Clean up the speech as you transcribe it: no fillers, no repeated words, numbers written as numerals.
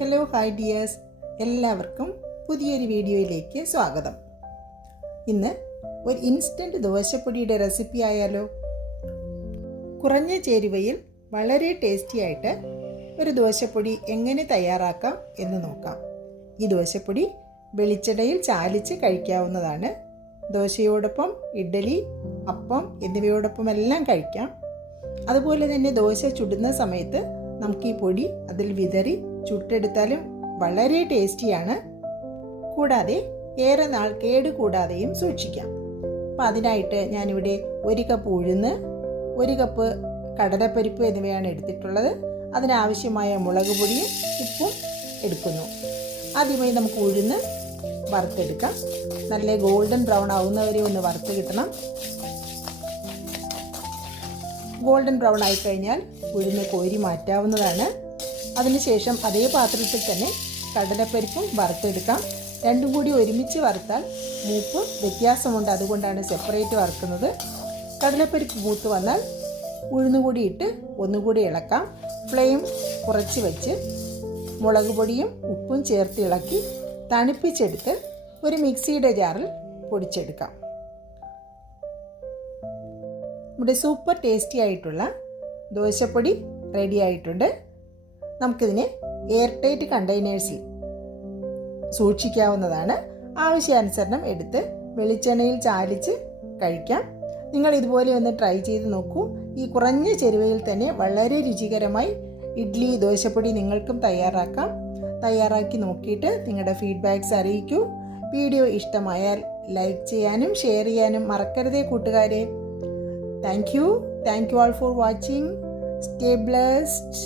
Hello hi dears, എല്ലാവർക്കും പുതിയൊരു വീഡിയോയിലേക്ക് സ്വാഗതം. ഇന്ന് ഒരു ഇൻസ്റ്റൻറ്റ് ദോശപ്പൊടിയുടെ റെസിപ്പി ആയാലോ? കുറഞ്ഞ ചേരുവയിൽ വളരെ ടേസ്റ്റി ആയിട്ട് ഒരു ദോശപ്പൊടി എങ്ങനെ തയ്യാറാക്കാം എന്ന് നോക്കാം. ഈ ദോശപ്പൊടി വെളിച്ചെണ്ണയിൽ ചാലിച്ച് കഴിക്കാവുന്നതാണ്. ദോശയോടൊപ്പം ഇഡ്ഡലി, അപ്പം എന്നിവയോടൊപ്പം എല്ലാം കഴിക്കാം. അതുപോലെ തന്നെ ദോശ ചുടുന്ന സമയത്ത് നമുക്ക് ഈ പൊടി അതിൽ വിതറി ചുട്ടെടുത്താലും വളരെ ടേസ്റ്റിയാണ്. കൂടാതെ ഏറെ നാൾ കേടുകൂടാതെയും സൂക്ഷിക്കാം. അപ്പം അതിനായിട്ട് ഞാനിവിടെ 1 കപ്പ് ഉഴുന്ന്, 1 കപ്പ് കടലപ്പരിപ്പ് എന്നിവയാണ് എടുത്തിട്ടുള്ളത്. അതിനാവശ്യമായ മുളക് പൊടിയും ഉപ്പും എടുക്കുന്നു. ആദ്യമായി നമുക്ക് ഉഴുന്ന് വറുത്തെടുക്കാം. നല്ല ഗോൾഡൻ ബ്രൗൺ ആവുന്നവരെ ഒന്ന് വറുത്ത് കിട്ടണം. ഗോൾഡൻ ബ്രൗൺ ആയിക്കഴിഞ്ഞാൽ ഉഴുന്ന് കോരി മാറ്റാവുന്നതാണ്. അതിനുശേഷം അതേ പാത്രത്തിൽ തന്നെ കടലപ്പരിപ്പും വറുത്തെടുക്കാം. രണ്ടും കൂടി ഒരുമിച്ച് വറുത്താൽ മൂപ്പ് വ്യത്യാസമുണ്ട്, അതുകൊണ്ടാണ് സെപ്പറേറ്റ് വറുക്കുന്നത്. കടലപ്പരിപ്പ് മൂത്ത് വന്നാൽ ഉഴുന്നുകൂടി ഇട്ട് ഒന്നുകൂടി ഇളക്കാം. ഫ്ലെയിം കുറച്ച് വെച്ച് മുളക് പൊടിയും ഉപ്പും ചേർത്ത് ഇളക്കി തണുപ്പിച്ചെടുത്ത് ഒരു മിക്സിയുടെ ജാറിൽ പൊടിച്ചെടുക്കാം. നമ്മുടെ സൂപ്പർ ടേസ്റ്റി ആയിട്ടുള്ള ദോശപ്പൊടി റെഡി ആയിട്ടുണ്ട്. നമുക്കിതിനെ എയർ ടൈറ്റ് കണ്ടെയ്നേഴ്സിൽ സൂക്ഷിക്കാവുന്നതാണ്. ആവശ്യാനുസരണം എടുത്ത് വെളിച്ചെണ്ണയിൽ ചാലിച്ച് കഴിക്കാം. നിങ്ങൾ ഇതുപോലെ ഒന്ന് ട്രൈ ചെയ്ത് നോക്കൂ. ഈ കുറഞ്ഞ ചേരുവയിൽ തന്നെ വളരെ രുചികരമായി ഇഡ്ഡലി, ദോശപ്പൊടി നിങ്ങൾക്കും തയ്യാറാക്കാം. തയ്യാറാക്കി നോക്കിയിട്ട് നിങ്ങളുടെ ഫീഡ്ബാക്ക്സ് അറിയിക്കൂ. വീഡിയോ ഇഷ്ടമായാൽ ലൈക്ക് ചെയ്യാനും ഷെയർ ചെയ്യാനും മറക്കരുതേ കൂട്ടുകാരെ. Thank you all for watching. Stay blessed.